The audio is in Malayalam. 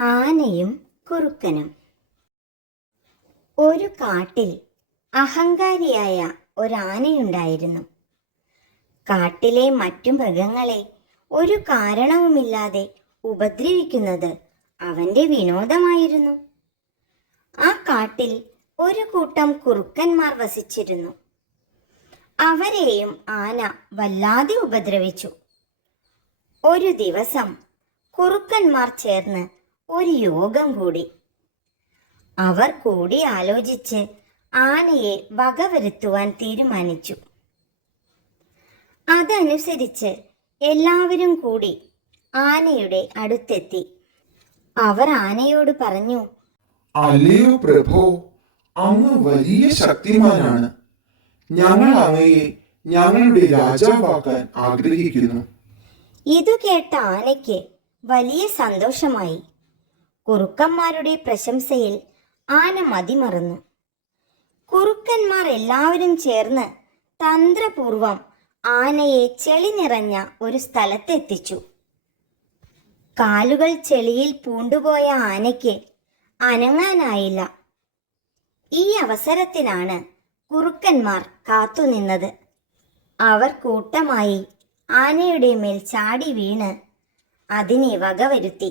ആനയും കുറുക്കനും. ഒരു കാട്ടിൽ അഹങ്കാരിയായ ഒരാനയുണ്ടായിരുന്നു. കാട്ടിലെ മറ്റു മൃഗങ്ങളെ ഒരു കാരണവുമില്ലാതെ ഉപദ്രവിക്കുന്നത് അവന്റെ വിനോദമായിരുന്നു. ആ കാട്ടിൽ ഒരു കൂട്ടം കുറുക്കന്മാർ വസിച്ചിരുന്നു. അവരെയും ആന വല്ലാതെ ഉപദ്രവിച്ചു. ഒരു ദിവസം കുറുക്കന്മാർ ചേർന്ന് ഒരു യോഗം കൂടി. അവർ കൂടി ആലോചിച്ച് ആനയെ വകവരുത്തുവാൻ തീരുമാനിച്ചു. അതനുസരിച്ച് എല്ലാവരും കൂടി ആനയുടെ അടുത്തെത്തി. അവർ ആനയോട് പറഞ്ഞു, അല്ലയോ പ്രഭോ, അങ്ങ് വലിയ ശക്തിമാനാണ്. ഞങ്ങൾ അങ്ങയെ ഞങ്ങളുടെ രാജാവാക്കാൻ ആഗ്രഹിക്കുന്നു. ഇതു കേട്ട ആനയ്ക്ക് വലിയ സന്തോഷമായി. കുറുക്കന്മാരുടെ പ്രശംസയിൽ ആന മതിമറന്നു. കുറുക്കന്മാർ എല്ലാവരും ചേർന്ന് തന്ത്രപൂർവം ആനയെ ചെളി നിറഞ്ഞ ഒരു സ്ഥലത്തെത്തിച്ചു. കാലുകൾ ചെളിയിൽ പൂണ്ടുപോയ ആനയ്ക്ക് അനങ്ങാനായില്ല. ഈ അവസരത്തിനാണ് കുറുക്കന്മാർ കാത്തുനിന്നത്. അവർ കൂട്ടമായി ആനയുടെ മേൽ ചാടി വീണ് അതിനെ വകവരുത്തി.